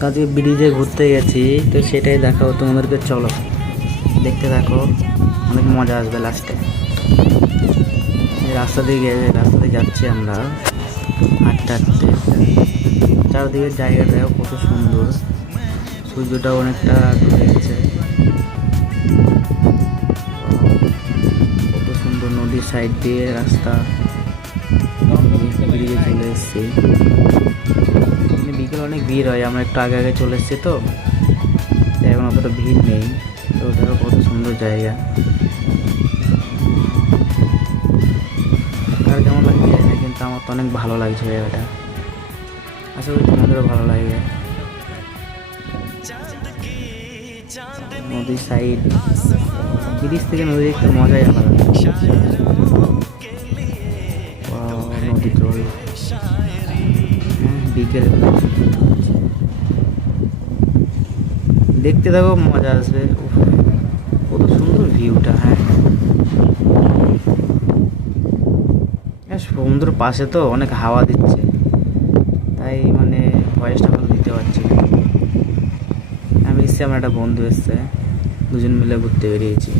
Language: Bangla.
কাজে ব্রিজে ঘুরতে গেছি, তো সেটাই দেখাও তোমাদেরকে, চলো দেখতে থাকো, অনেক মজা আসবে লাস্টে। রাস্তা দিয়ে যাচ্ছি আমরা হাঁটতে হাঁটতে। চারদিকের জায়গাটাও কত সুন্দর, সূর্যটাও অনেকটা ডুবে গেছে। কত সুন্দর নদীর সাইড দিয়ে রাস্তা, ব্রিজে চলে এসেছি। বিকেল অনেক ভিড় হয়, আমরা একটু আগে আগে চলে এসেছি তো এখন অতটা ভিড় নেই। তো দেখো কত সুন্দর জায়গা, কার কেমন লাগছে জানি না, কিন্তু আমার তো অনেক ভালো লাগছে জায়গাটা। আশা করি তোমাদেরও ভালো লাগবে। নদীর সাইড, ব্রিজ থেকে নদী দেখতে মজাই আলাদা। নদী জল, বিকেলে দেখতে থাকো, মজা আসবে। উফ, কত সুন্দর ভিউটা। সমুদ্র পাশে তো অনেক হাওয়া দিচ্ছে, তাই মানে ভয়েসটা ভালো দিতে পারছি না। আমি এসছি, আমার একটা বন্ধু এসছে, দুজন মিলে ঘুরতে বেরিয়েছি।